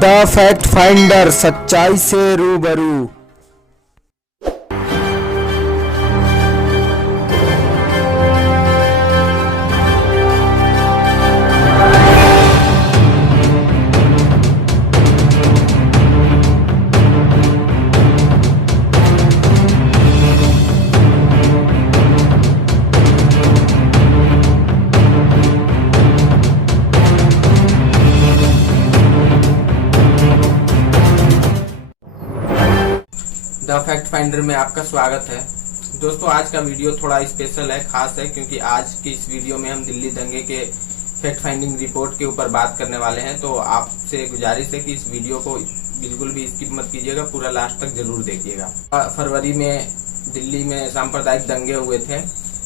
The fact finder, सच्चाई से रूबरू। द फैक्ट फाइंडर में आपका स्वागत है। दोस्तों, आज का वीडियो थोड़ा स्पेशल है, खास है, क्योंकि आज की इस वीडियो में हम दिल्ली दंगे के फैक्ट फाइंडिंग रिपोर्ट के ऊपर बात करने वाले हैं। तो आपसे गुजारिश है कि इस वीडियो को बिल्कुल भी स्किप मत कीजिएगा, पूरा लास्ट तक जरूर देखिएगा। फरवरी में दिल्ली में सांप्रदायिक दंगे हुए थे,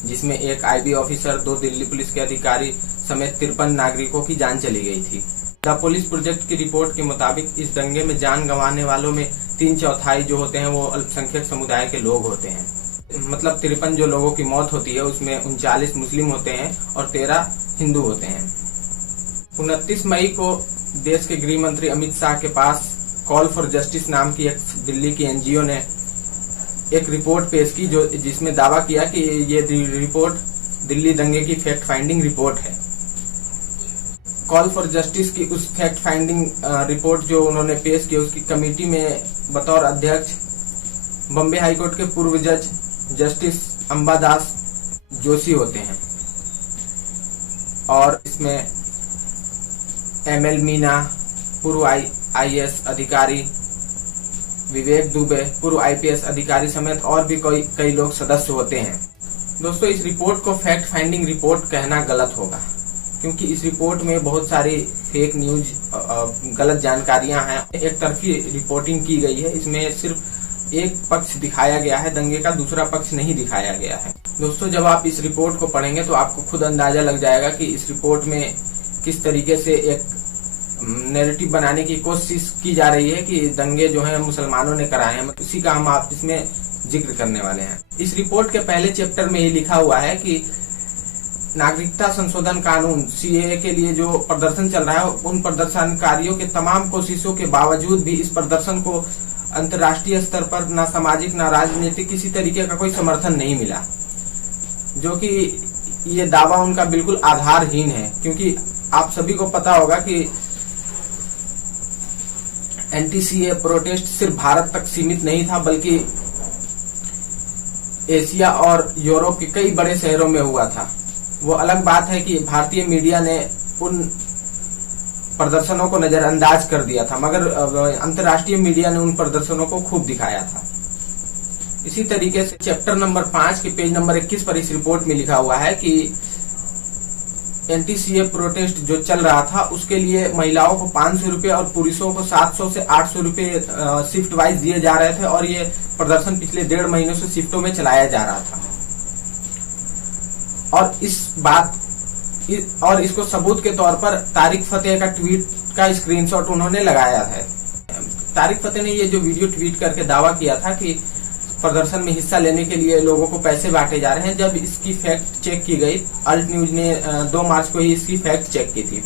जिसमें एक IB ऑफिसर, 2 दिल्ली पुलिस के अधिकारी समेत 53 नागरिकों की जान चली गई थी। द पुलिस प्रोजेक्ट की रिपोर्ट के मुताबिक इस दंगे में जान गंवाने वालों में 3/4 जो होते हैं वो अल्पसंख्यक समुदाय के लोग होते हैं। मतलब 53 जो लोगों की मौत होती है उसमें 39 मुस्लिम होते हैं और 13 हिंदू होते हैं। 29 मई को देश के गृह मंत्री अमित शाह के पास कॉल फॉर जस्टिस नाम की एक दिल्ली की NGO ने एक रिपोर्ट पेश की, जिसमें दावा किया कि ये रिपोर्ट दिल्ली दंगे की फैक्ट फाइंडिंग रिपोर्ट है। कॉल फॉर जस्टिस की उस फैक्ट फाइंडिंग रिपोर्ट जो उन्होंने पेश की, उसकी कमेटी में बतौर अध्यक्ष बॉम्बे हाईकोर्ट के पूर्व जज जस्टिस अंबादास जोशी होते हैं, और इसमें ML मीना, पूर्व IAS अधिकारी, विवेक दुबे, पूर्व IPS अधिकारी समेत और भी कई लोग सदस्य होते हैं। दोस्तों, इस रिपोर्ट को फैक्ट फाइंडिंग रिपोर्ट कहना गलत होगा, क्योंकि इस रिपोर्ट में बहुत सारी फेक न्यूज, गलत जानकारियां हैं, एक तरफी रिपोर्टिंग की गई है। इसमें सिर्फ एक पक्ष दिखाया गया है दंगे का, दूसरा पक्ष नहीं दिखाया गया है। दोस्तों, जब आप इस रिपोर्ट को पढ़ेंगे तो आपको खुद अंदाजा लग जाएगा कि इस रिपोर्ट में किस तरीके से एक नैरेटिव बनाने की कोशिश की जा रही है कि दंगे जो है मुसलमानों ने कराए हैं। उसी का हम आप इसमें जिक्र करने वाले हैं। इस रिपोर्ट के पहले चैप्टर में ये लिखा हुआ है कि नागरिकता संशोधन कानून CAA के लिए जो प्रदर्शन चल रहा है, उन प्रदर्शनकारियों के तमाम कोशिशों के बावजूद भी इस प्रदर्शन को अंतर्राष्ट्रीय स्तर पर न सामाजिक न राजनीतिक किसी तरीके का कोई समर्थन नहीं मिला, जो कि ये दावा उनका बिल्कुल आधारहीन है। क्योंकि आप सभी को पता होगा कि anti-CAA प्रोटेस्ट सिर्फ भारत तक सीमित नहीं था, बल्कि एशिया और यूरोप के कई बड़े शहरों में हुआ था। वो अलग बात है कि भारतीय मीडिया ने उन प्रदर्शनों को नजरअंदाज कर दिया था, मगर अंतर्राष्ट्रीय मीडिया ने उन प्रदर्शनों को खूब दिखाया था। इसी तरीके से चैप्टर नंबर 5 के पेज नंबर 21 पर इस रिपोर्ट में लिखा हुआ है कि anti-CAA प्रोटेस्ट जो चल रहा था उसके लिए महिलाओं को 500 रुपए और पुरुषों को 700 से 800 रुपए शिफ्ट वाइज दिए जा रहे थे, और ये प्रदर्शन पिछले 1.5 महीनों से शिफ्टों में चलाया जा रहा था। और इसको सबूत के तौर पर तारिक फतेह का ट्वीट का स्क्रीनशॉट उन्होंने लगाया है। तारिक फतेह ने ये जो वीडियो ट्वीट करके दावा किया था कि प्रदर्शन में हिस्सा लेने के लिए लोगों को पैसे बांटे जा रहे हैं, जब इसकी फैक्ट चेक की गई, अल्ट न्यूज ने 2 मार्च को ही इसकी फैक्ट चेक की थी,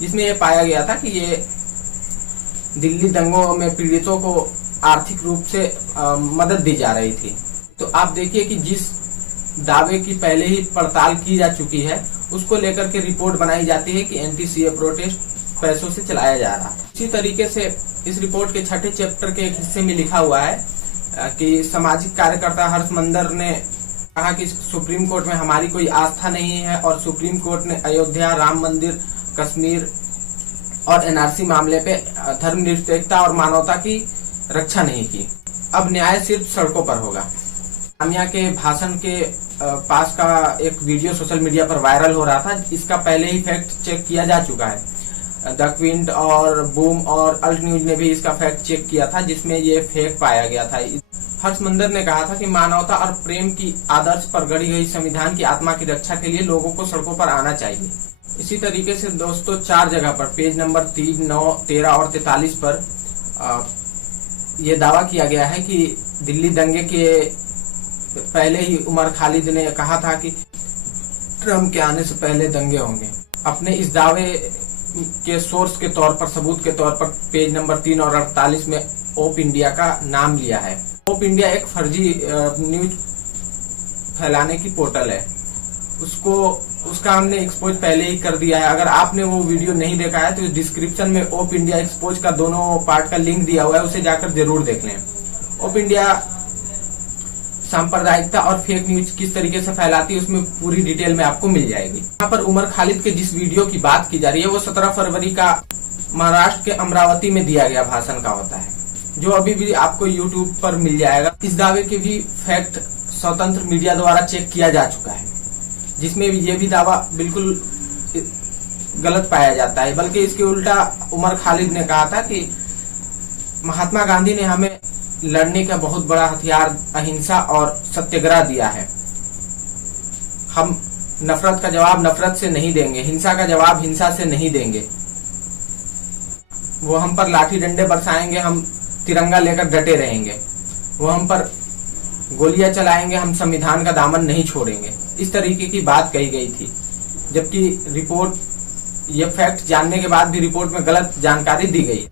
जिसमें यह पाया गया था कि ये दिल्ली दंगों में पीड़ितों को आर्थिक रूप से मदद दी जा रही थी। तो आप देखिए कि जिस दावे की पहले ही पड़ताल की जा चुकी है, उसको लेकर के रिपोर्ट बनाई जाती है कि anti-CAA प्रोटेस्ट पैसों से चलाया जा रहा है। इसी तरीके से इस रिपोर्ट के 6ठे चैप्टर के एक हिस्से में लिखा हुआ है कि सामाजिक कार्यकर्ता हर्ष मंदर ने कहा कि सुप्रीम कोर्ट में हमारी कोई आस्था नहीं है, और सुप्रीम कोर्ट ने अयोध्या, राम मंदिर, कश्मीर और NRC मामले पे धर्मनिरपेक्षता और मानवता की रक्षा नहीं की। अब न्याय सिर्फ सड़कों पर होगा। जामिया के भाषण के पास का एक वीडियो सोशल मीडिया पर वायरल हो रहा था, इसका पहले ही फैक्ट चेक किया जा चुका है। द क्विंट और बूम और अल्ट न्यूज ने भी इसका फैक्ट चेक किया था, जिसमें ये फेक पाया गया था। हर्ष मंदर ने कहा था कि मानवता और प्रेम की आदर्श पर गढ़ी गई संविधान की आत्मा की रक्षा के लिए लोगों को सड़कों पर आना चाहिए। इसी तरीके से दोस्तों 4 जगह पर पेज नंबर 3, 9, 13 और 43 पर यह दावा किया गया है कि दिल्ली दंगे के पहले ही उमर खालिद ने कहा था कि ट्रम्प के आने से पहले दंगे होंगे। अपने इस दावे के सोर्स के तौर पर, सबूत के तौर पर पेज नंबर 3 और 48 में ओप इंडिया का नाम लिया है। ओप इंडिया एक फर्जी न्यूज फैलाने की पोर्टल है, उसका हमने एक्सपोज पहले ही कर दिया है। अगर आपने वो वीडियो नहीं देखा है तो डिस्क्रिप्शन में ओप इंडिया एक्सपोज का दोनों पार्ट का लिंक दिया हुआ है, उसे जाकर जरूर देख लें। ओप इंडिया सांप्रदायिकता और फेक न्यूज किस तरीके से फैलाती है उसमें पूरी डिटेल में आपको मिल जाएगी। यहाँ पर उमर खालिद के जिस वीडियो की बात की जा रही है वो 17 फरवरी का महाराष्ट्र के अमरावती में दिया गया भाषण का होता है, जो अभी भी आपको यूट्यूब पर मिल जाएगा। इस दावे के भी फैक्ट स्वतंत्र मीडिया द्वारा चेक किया जा चुका है, जिसमें ये भी दावा बिल्कुल गलत पाया जाता है। बल्कि इसके उल्टा उमर खालिद ने कहा था कि महात्मा गांधी ने हमें लड़ने का बहुत बड़ा हथियार अहिंसा और सत्याग्रह दिया है। हम नफरत का जवाब नफरत से नहीं देंगे, हिंसा का जवाब हिंसा से नहीं देंगे। वो हम पर लाठी डंडे बरसाएंगे, हम तिरंगा लेकर डटे रहेंगे। वो हम पर गोलियां चलाएंगे, हम संविधान का दामन नहीं छोड़ेंगे। इस तरीके की बात कही गई थी, जबकि रिपोर्ट ये फैक्ट जानने के बाद भी रिपोर्ट में गलत जानकारी दी गई।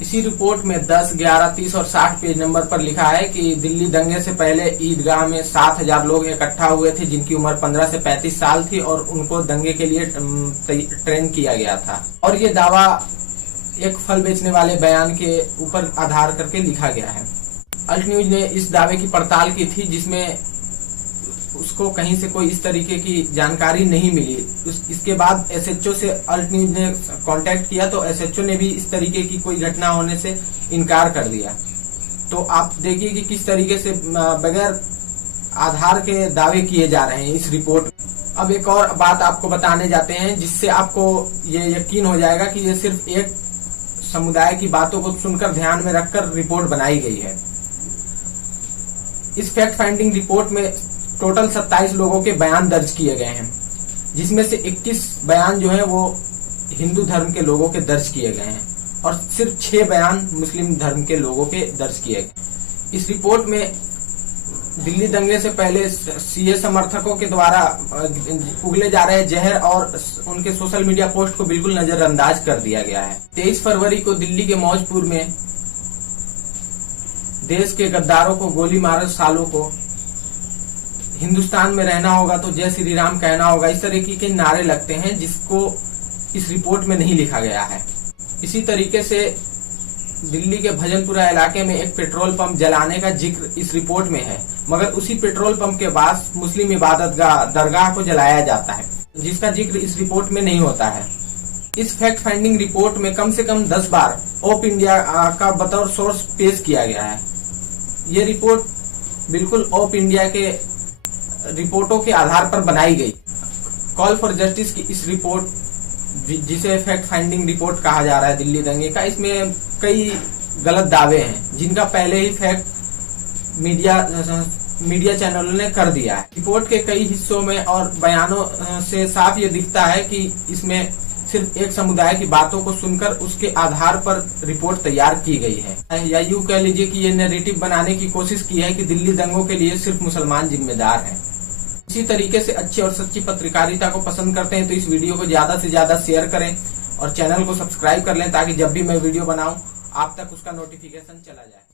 इसी रिपोर्ट में 10, 11, 30 और 60 पेज नंबर पर लिखा है कि दिल्ली दंगे से पहले ईदगाह में 7,000 लोग इकट्ठा हुए थे, जिनकी उम्र 15 से 35 साल थी और उनको दंगे के लिए ट्रेन किया गया था। और ये दावा एक फल बेचने वाले बयान के ऊपर आधार करके लिखा गया है। अल्ट न्यूज ने इस दावे की पड़ताल की थी, जिसमें उसको कहीं से कोई इस तरीके की जानकारी नहीं मिली। इसके बाद एसएचओ से अल्ट न्यूज ने कांटेक्ट किया तो एसएचओ ने भी इस तरीके की कोई घटना होने से इनकार कर दिया। तो आप देखिए कि किस तरीके से बगैर आधार के दावे किए जा रहे हैं इस रिपोर्ट में। अब एक और बात आपको बताने जाते हैं, जिससे आपको ये यकीन हो जाएगा कि ये सिर्फ एक समुदाय की बातों को सुनकर ध्यान में रखकर रिपोर्ट बनाई गई है। इस फैक्ट फाइंडिंग रिपोर्ट में टोटल 27 लोगों के बयान दर्ज किए गए हैं, जिसमें से 21 बयान जो है वो हिंदू धर्म के लोगों के दर्ज किए गए हैं और सिर्फ 6 बयान मुस्लिम धर्म के लोगों के दर्ज किए गए। इस रिपोर्ट में दिल्ली दंगे से पहले सीए समर्थकों के द्वारा उगले जा रहे जहर और उनके सोशल मीडिया पोस्ट को बिल्कुल नजरअंदाज कर दिया गया है। 23 फरवरी को दिल्ली के मौजपुर में देश के गद्दारों को गोली मारे सालों को हिंदुस्तान में रहना होगा तो जय श्री राम कहना होगा, इस तरीके के नारे लगते हैं, जिसको इस रिपोर्ट में नहीं लिखा गया है। इसी तरीके से दिल्ली के भजनपुरा इलाके में एक पेट्रोल पंप जलाने का जिक्र इस रिपोर्ट में है, मगर उसी पेट्रोल पंप के पास मुस्लिम इबादतगाह दरगाह को जलाया जाता है, जिसका जिक्र इस रिपोर्ट में नहीं होता है। इस फैक्ट फाइंडिंग रिपोर्ट में कम से कम 10 बार ओप इंडिया का बतौर सोर्स पेश किया गया है। ये रिपोर्ट बिल्कुल ओप इंडिया के रिपोर्टों के आधार पर बनाई गई। कॉल फॉर जस्टिस की इस रिपोर्ट, जिसे फैक्ट फाइंडिंग रिपोर्ट कहा जा रहा है दिल्ली दंगे का, इसमें कई गलत दावे हैं, जिनका पहले ही फैक्ट मीडिया चैनलों ने कर दिया है। रिपोर्ट के कई हिस्सों में और बयानों से साफ ये दिखता है कि इसमें सिर्फ एक समुदाय की बातों को सुनकर उसके आधार पर रिपोर्ट तैयार की गई है, या यूं कह लीजिए कि ये नैरेटिव बनाने की कोशिश की है कि दिल्ली दंगों के लिए सिर्फ मुसलमान जिम्मेदार हैं। इसी तरीके से अच्छी और सच्ची पत्रकारिता को पसंद करते हैं तो इस वीडियो को ज्यादा से ज्यादा शेयर करें और चैनल को सब्सक्राइब कर लें, ताकि जब भी मैं वीडियो बनाऊं आप तक उसका नोटिफिकेशन चला जाए।